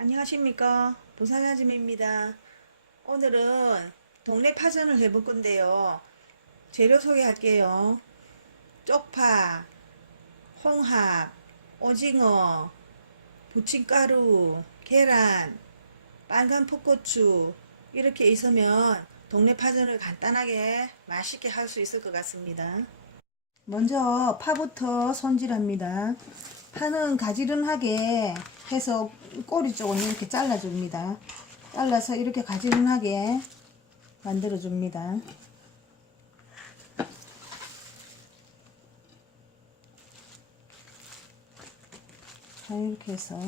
안녕하십니까. 부산아줌입니다. 오늘은 동네 파전을 해볼 건데요. 재료 소개할게요. 쪽파 홍합 오징어 부침가루 계란 빨간 풋고추 이렇게 있으면 동네 파전을 간단하게 맛있게 할 수 있을 것 같습니다. 먼저 파부터 손질합니다. 파는 가지런하게 해서 꼬리 쪽은 이렇게 잘라줍니다. 잘라서 이렇게 가지런하게 만들어줍니다. 자, 이렇게 해서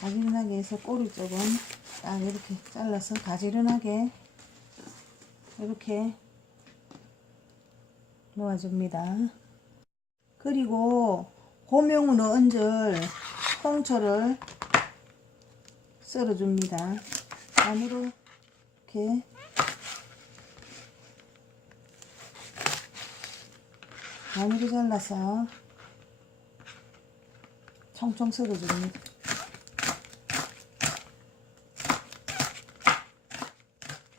가지런하게 해서 꼬리 쪽은 딱 이렇게 잘라서 가지런하게 이렇게 놓아줍니다. 그리고 고명으로 얹을 홍초를 썰어줍니다. 반으로 이렇게 반으로 잘라서 총총 썰어줍니다.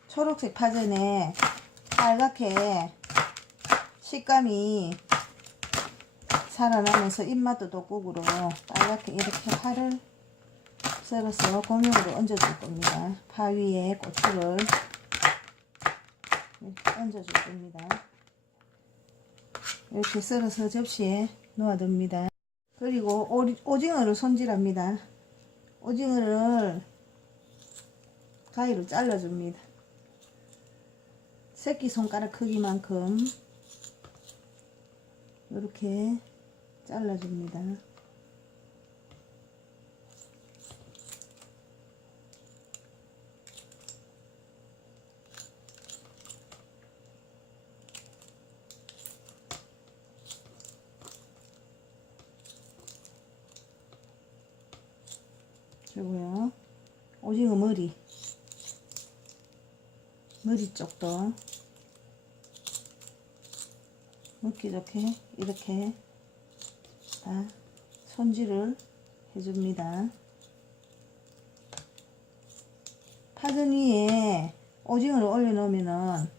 초록색 파전에 빨갛게 식감이 살아나면서 입맛도 돋국으로 빨갛게 이렇게 파를 썰어서 고명으로 얹어줄 겁니다. 파 위에 고추를 얹어줄 겁니다. 이렇게 썰어서 접시에 놓아둡니다. 그리고 오리, 오징어를 손질합니다. 오징어를 가위로 잘라줍니다. 새끼손가락 크기만큼 이렇게 잘라줍니다. 그리고요 오징어 머리 머리 쪽도 먹기 좋게 이렇게 다 손질을 해줍니다. 파전 위에 오징어를 올려놓으면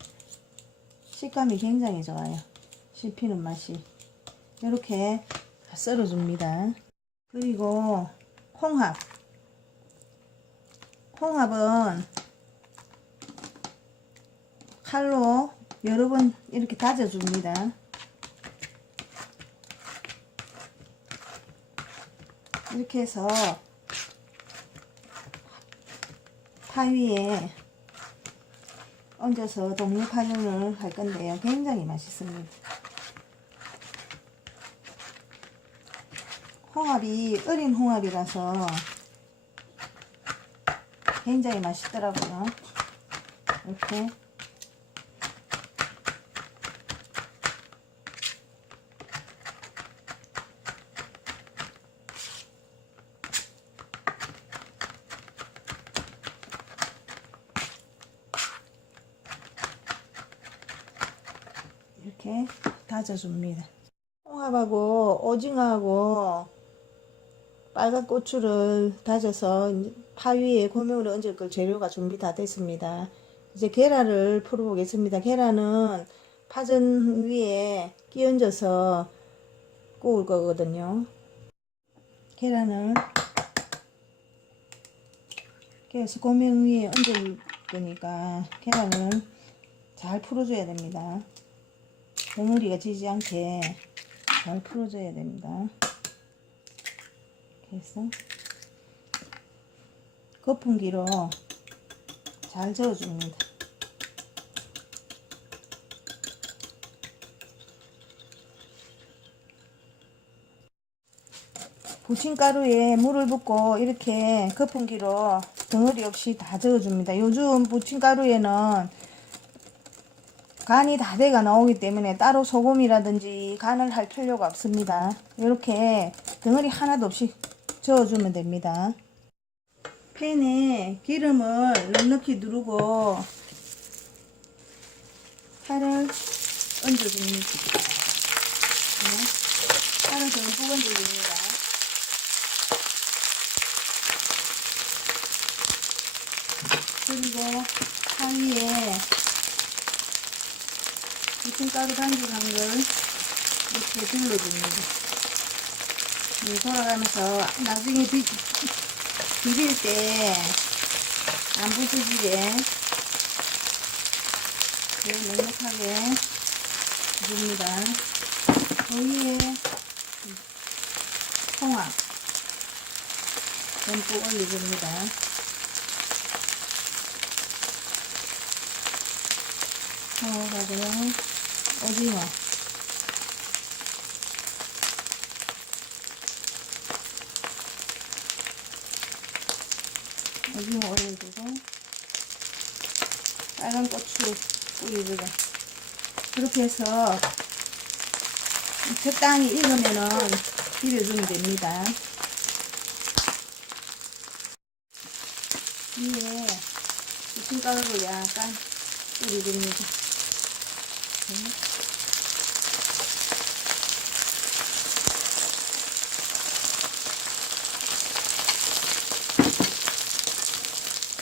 식감이 굉장히 좋아요. 씹히는 맛이. 이렇게 다 썰어줍니다. 그리고 홍합. 홍합은 칼로 여러 번 이렇게 다져줍니다. 이렇게 해서 파 위에 얹어서 동물 파전을 할 건데요. 굉장히 맛있습니다. 홍합이 어린 홍합이라서 굉장히 맛있더라고요. 이렇게 이렇게 다져줍니다. 홍합하고 오징어하고 빨간 고추를 다져서 파 위에 고명으로 얹을 걸 재료가 준비 다 됐습니다. 이제 계란을 풀어보겠습니다. 계란은 파전 위에 끼얹어서 구울 거거든요. 계란을 그래서 고명 위에 얹을 거니까 계란을 잘 풀어줘야 됩니다. 덩어리가 지지 않게 잘 풀어줘야 됩니다. 해서 거품기로 잘 저어줍니다. 부침가루에 물을 붓고 이렇게 거품기로 덩어리 없이 다 저어줍니다. 요즘 부침가루에는 간이 다 돼가 나오기 때문에 따로 소금이라든지 간을 할 필요가 없습니다. 이렇게 덩어리 하나도 없이 저어주면 됩니다. 팬에 기름을 넉넉히 누르고 파를 얹어줍니다. 네. 파를 듬뿍 얹어줍니다. 그리고 사이에 반죽한 걸 이렇게 둘러줍니다. 이 돌아가면서 나중에 비, 비빌 때 안 부서지게 이렇게 넉넉하게 줍니다. 그 위에 홍합 듬뿍 올려줍니다. 홍합하고 오징어 오징어 올려주고 빨간 고추 뿌려주고 그렇게 해서 적당히 익으면은 비벼주면 됩니다. 위에 부침가루를 약간 뿌려줍니다. 네.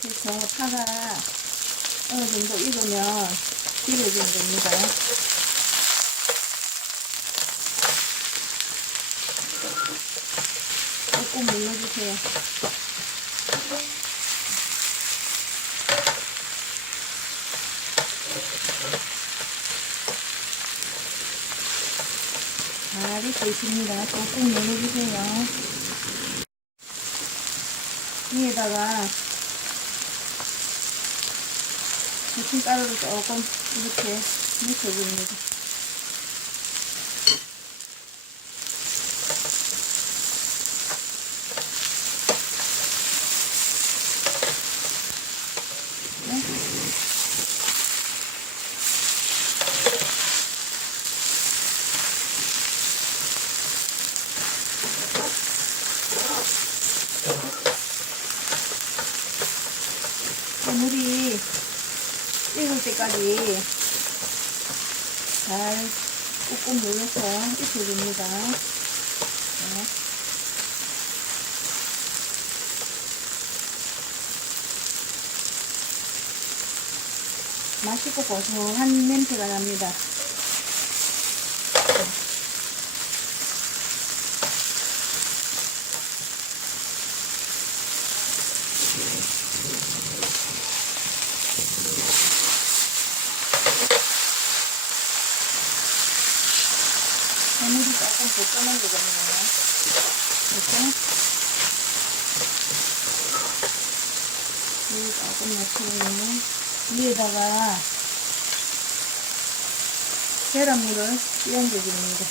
그래서 파가 어느 정도 익으면 비벼주면 됩니다. 꾹꾹 눌러주세요. 잘 익고 있습니다. 꾹꾹 눌러주세요. 위에다가 부침가루를 조금 이렇게 묻혀줍니다. 물이 익을 때까지 잘 꾹꾹 눌러서 익혀줍니다. 네. 맛있고 고소한 냄새가 납니다. 해물이 조금 볶아놓은 거거든요. 이렇게. 물 조금 넣고, 위에다가 계란물을 끼얹어줍니다.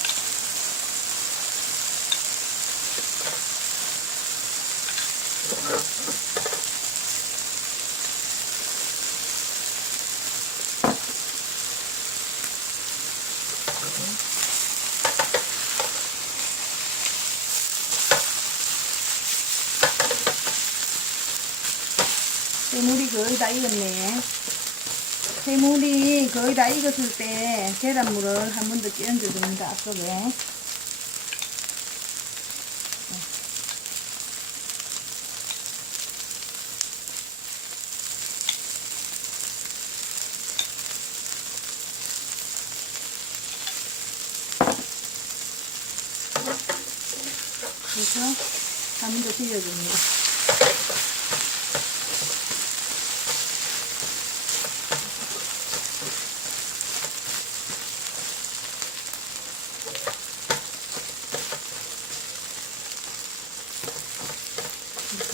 해물이 거의 다 익었네. 해물이 거의 다 익었을 때 계란물을 한 번 더 끼얹어 줍니다. 앞쪽에. 그래서 한 번 더 비벼줍니다.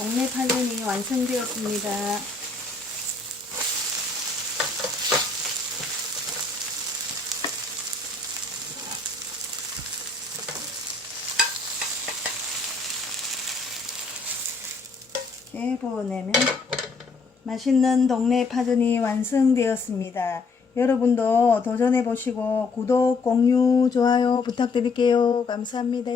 동네 파전이 완성되었습니다. 부어내면 맛있는 동네 파전이 완성되었습니다. 여러분도 도전해 보시고 구독, 공유, 좋아요 부탁드릴게요. 감사합니다.